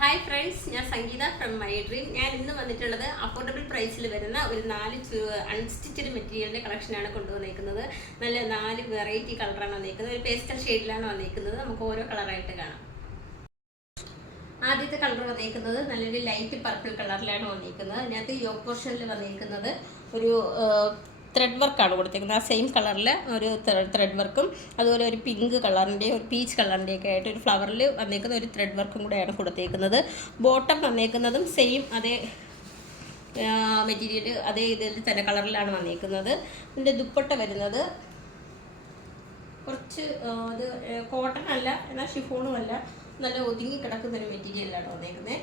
Hi friends, ഞാൻ സംഗീത from my dream. ഞാൻ ഇന്ന് വന്നിട്ടുള്ളത് അഫോർഡബിൾ പ്രൈസിൽ വരുന്ന ഒരു 4 അൺസ്റ്റിച്ചഡ് മെറ്റീരിയലിൻ്റെ കളക്ഷനാണ് കൊണ്ടുവന്നിരിക്കുന്നത്. നല്ല 4 വെറൈറ്റി കളറാണ് വന്നിരിക്കുന്നത്. ഒരു പേസ്റ്റൽ ഷെയ്ഡിലാണ് വന്നിരിക്കുന്നത്. നമുക്ക് ഓരോ കളറായിട്ട് കാണാം. ആദ്യത്തെ കളർ വന്നിരിക്കുന്നത് നല്ലൊരു ലൈറ്റ് പർപ്പിൾ കളറിലാണ് വന്നിരിക്കുന്നത്. അതിനകത്ത് യോക്ക് പോർഷനിൽ വന്നിരിക്കുന്നത് ഒരു ത്രെഡ് വർക്കാണ് കൊടുത്തേക്കുന്നത്. ആ സെയിം കളറിൽ ഒരു ത്രെഡ് വർക്കും അതുപോലെ ഒരു പിങ്ക് കളറിൻ്റെയും ഒരു പീച്ച് കളറിൻ്റെയൊക്കെ ആയിട്ട് ഒരു ഫ്ലവറിൽ വന്നേക്കുന്ന ഒരു ത്രെഡ് വർക്കും കൂടെയാണ് കൊടുത്തേക്കുന്നത്. ബോട്ടം വന്നേക്കുന്നതും സെയിം അതേ മെറ്റീരിയൽ അതേ ഇതിൽ തന്നെ കളറിലാണ് വന്നേക്കുന്നത്. ഇതിൻ്റെ ദുപ്പട്ട വരുന്നത് കുറച്ച് അത് കോട്ടൺ അല്ല, എന്നാൽ ഷിഫോണും അല്ല, നല്ല ഒതുങ്ങി കിടക്കുന്നൊരു മെറ്റീരിയലാണ് വന്നേക്കുന്നത്.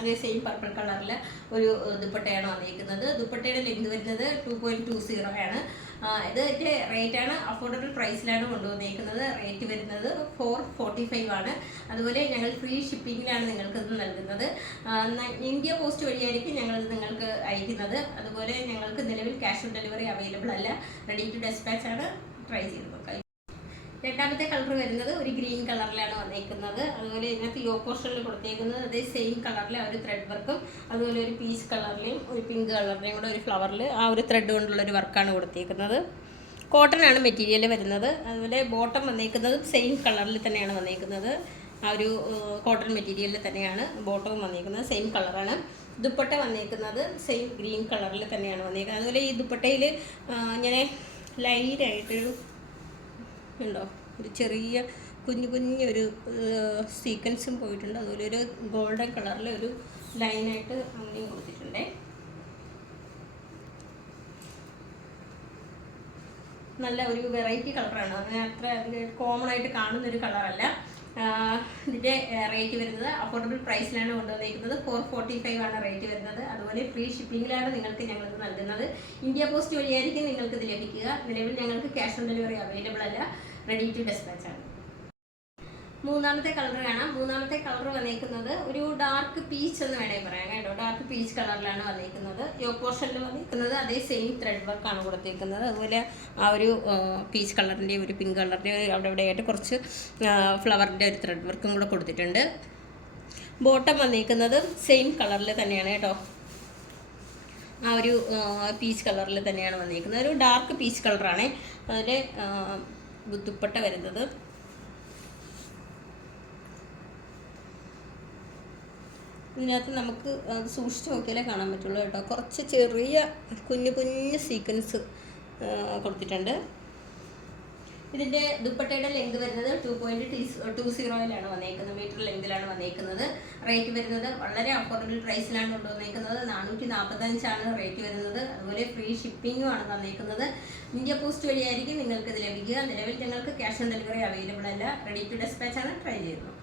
അതേ സെയിം പർപ്പിൾ കളറിൽ ഒരു ദുപ്പട്ടയാണ് വന്നിരിക്കുന്നത്. ദുപ്പട്ടയുടെ ലെങ്ത് വരുന്നത് 2.20 ആണ്. ഇതിൻ്റെ റേറ്റാണ് അഫോർഡബിൾ പ്രൈസിലാണ് കൊണ്ടുവന്നിരിക്കുന്നത്. റേറ്റ് വരുന്നത് 445 ആണ്. അതുപോലെ ഞങ്ങൾ ഫ്രീ ഷിപ്പിങ്ങിലാണ് നിങ്ങൾക്കിത് നൽകുന്നത്. ഇന്ത്യ പോസ്റ്റ് വഴിയായിരിക്കും ഞങ്ങളിത് നിങ്ങൾക്ക് അയക്കുന്നത്. അതുപോലെ ഞങ്ങൾക്ക് നിലവിൽ ക്യാഷ് ഓൺ ഡെലിവറി അവൈലബിൾ അല്ല. റെഡി ടു ഡെസ്പാച്ച് ആണ്. ട്രൈ ചെയ്ത് നോക്കാം. രണ്ടാമത്തെ കളർ വരുന്നത് ഒരു ഗ്രീൻ കളറിലാണ് വന്നിരിക്കുന്നത്. അതുപോലെ ഇതിനകത്ത് യോക്ക് പോർഷനിൽ കൊടുത്തേക്കുന്നത് അതേ സെയിം കളറിൽ ഒരു ത്രെഡ് വർക്കും അതുപോലെ ഒരു പീച്ച് കളറിലെയും ഒരു പിങ്ക് കളറിലെയും കൂടെ ഒരു ഫ്ലവറിൽ ആ ഒരു ത്രെഡ് കൊണ്ടുള്ളൊരു വർക്കാണ് കൊടുത്തേക്കുന്നത്. കോട്ടൺ ആണ് മെറ്റീരിയൽ വരുന്നത്. അതുപോലെ ബോട്ടം വന്നിരിക്കുന്നതും സെയിം കളറിൽ തന്നെയാണ് വന്നിരിക്കുന്നത്. ആ ഒരു കോട്ടൺ മെറ്റീരിയലിൽ തന്നെയാണ് ബോട്ടവും വന്നിരിക്കുന്നത്. സെയിം കളറാണ്. ദുപ്പട്ട വന്നിരിക്കുന്നത് സെയിം ഗ്രീൻ കളറിൽ തന്നെയാണ് വന്നിരിക്കുന്നത്. അതുപോലെ ഈ ദുപ്പട്ടയിൽ ഇങ്ങനെ ലൈറ്റായിട്ടൊരു ഉണ്ടോ, ഒരു ചെറിയ കുഞ്ഞൊരു സീക്വൻസും പോയിട്ടുണ്ട്. അതുപോലെ ഒരു ഗോൾഡൻ കളറിൽ ഒരു ലൈനായിട്ട് അങ്ങനെയും കൊടുത്തിട്ടുണ്ട്. നല്ല ഒരു വെറൈറ്റി കളറാണ്. അങ്ങനെ അത്ര കോമൺ ആയിട്ട് കാണുന്നൊരു കളറല്ല. ഇതിൻ്റെ റേറ്റ് വരുന്നത് അഫോർഡബിൾ പ്രൈസിലാണ് കൊണ്ടുവന്നിരിക്കുന്നത്. 445 ആണ് റേറ്റ് വരുന്നത്. അതുപോലെ ഫ്രീ ഷിപ്പിങ്ങിലാണ് നിങ്ങൾക്ക് ഞങ്ങളിത് നൽകുന്നത്. ഇന്ത്യ പോസ്റ്റ് വഴിയായിരിക്കും നിങ്ങൾക്കിത് ലഭിക്കുക. നിലവിൽ ഞങ്ങൾക്ക് ക്യാഷ് ഓൺ ഡെലിവറി അവൈലബിൾ അല്ല. റെഡി ടു ഡെസ്പാച്ച് ആണ്. മൂന്നാമത്തെ കളർ കാണാം. മൂന്നാമത്തെ കളർ വന്നിരിക്കുന്നത് ഒരു ഡാർക്ക് പീച്ച് എന്ന് വേണമെങ്കിൽ പറയാം കേട്ടോ. ഡാർക്ക് പീച്ച് കളറിലാണ് വന്നിരിക്കുന്നത്. യോക്ക് പോർഷനിൽ വന്നിരിക്കുന്നത് അതേ സെയിം ത്രെഡ് വർക്കാണ് കൊടുത്തിരിക്കുന്നത്. അതുപോലെ ആ ഒരു പീച്ച് കളറിൻ്റെ ഒരു പിങ്ക് കളറിൻ്റെ അവിടെ ഇവിടെയായിട്ട് കുറച്ച് ഫ്ലവറിൻ്റെ ഒരു ത്രെഡ് വർക്കും കൂടെ കൊടുത്തിട്ടുണ്ട്. ബോട്ടം വന്നിരിക്കുന്നത് സെയിം കളറിൽ തന്നെയാണ് കേട്ടോ. ആ ഒരു പീച്ച് കളറിൽ തന്നെയാണ് വന്നിരിക്കുന്നത്. ഒരു ഡാർക്ക് പീച്ച് കളറാണ്. അതിൽ ദുപ്പട്ട വരുന്നത് ഇതിനകത്ത് നമുക്ക് സൂക്ഷിച്ച് നോക്കിയാലേ കാണാൻ പറ്റുള്ളൂ കേട്ടോ. കുറച്ച് ചെറിയ കുഞ്ഞു സീക്വൻസ് കൊടുത്തിട്ടുണ്ട്. ഇതിൻ്റെ ദുപ്പട്ടയുടെ ലെങ്ത് വരുന്നത് 2.20 വന്നേക്കുന്നത്. മീറ്റർ ലെങ്തിലാണ് വന്നേക്കുന്നത്. റേറ്റ് വരുന്നത് വളരെ അഫോർഡബിൾ പ്രൈസിലാണ് കൊണ്ടുവന്നേക്കുന്നത്. 445 ആണ് റേറ്റ് വരുന്നത്. അതുപോലെ ഫ്രീ ഷിപ്പിങ്ങും ആണ് തന്നേക്കുന്നത്. ഇന്ത്യ പോസ്റ്റ് വഴിയായിരിക്കും നിങ്ങൾക്ക് ഇത് ലഭിക്കുക. നിലവിൽ ഞങ്ങൾക്ക് ക്യാഷ് ഓൺ ഡെലിവറി അവൈലബിൾ അല്ല. റെഡി ടു ഡെസ്പാച്ച് ആണ്. ട്രൈ ചെയ്ത് നോക്കാം.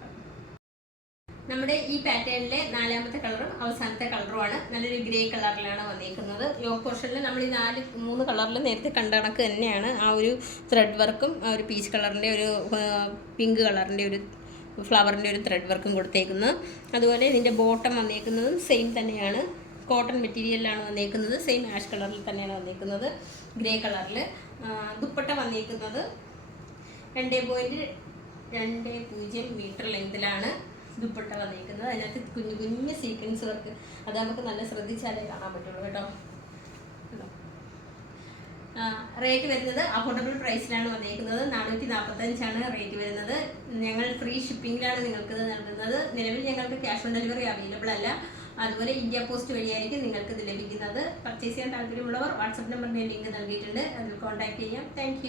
നമ്മുടെ ഈ പാറ്റേണിലെ നാലാമത്തെ കളറും അവസാനത്തെ കളറുമാണ്. നല്ലൊരു ഗ്രേ കളറിലാണ് വന്നിരിക്കുന്നത്. യോക്ക് പോർഷനിൽ നമ്മൾ ഈ 3 കളറിൽ നേരത്തെ കണ്ട കണക്ക് തന്നെയാണ് ആ ഒരു ത്രെഡ് വർക്കും ആ ഒരു പീച്ച് കളറിൻ്റെ ഒരു പിങ്ക് കളറിൻ്റെ ഒരു ഫ്ലവറിൻ്റെ ഒരു ത്രെഡ് വർക്കും കൊടുത്തേക്കുന്നത്. അതുപോലെ ഇതിൻ്റെ ബോട്ടം വന്നിരിക്കുന്നതും സെയിം തന്നെയാണ്. കോട്ടൺ മെറ്റീരിയലിലാണ് വന്നിരിക്കുന്നത്. സെയിം ആഷ് കളറിൽ തന്നെയാണ് വന്നിരിക്കുന്നത്. ഗ്രേ കളറിൽ. ദുപ്പട്ട വന്നിരിക്കുന്നത് 2.20 മീറ്റർ ലെങ്തിലാണ് ദുപ്പട്ട വന്നിരിക്കുന്നത്. അതിനകത്ത് കുഞ്ഞു സീക്വൻസ് വർക്ക് അത് നമുക്ക് നല്ല ശ്രദ്ധിച്ചാലേ കാണാൻ പറ്റുള്ളൂ കേട്ടോ. റേറ്റ് വരുന്നത് അഫോർഡബിൾ പ്രൈസിലാണ് വന്നിരിക്കുന്നത്. 445 ആണ് റേറ്റ് വരുന്നത്. ഞങ്ങൾ ഫ്രീ ഷിപ്പിങ്ങിലാണ് നിങ്ങൾക്കിത് നൽകുന്നത്. നിലവിൽ ഞങ്ങൾക്ക് ക്യാഷ് ഓൺ ഡെലിവറി അവൈലബിൾ അല്ല. അതുപോലെ ഇന്ത്യ പോസ്റ്റ് വഴിയായിരിക്കും നിങ്ങൾക്കിത് ലഭിക്കുന്നത്. പർച്ചേസ് ചെയ്യാൻ താല്പര്യമുള്ളവർ വാട്സപ്പ് നമ്പറിൻ്റെ ലിങ്ക് നൽകിയിട്ടുണ്ട്. അതിൽ കോൺടാക്ട് ചെയ്യാം. താങ്ക്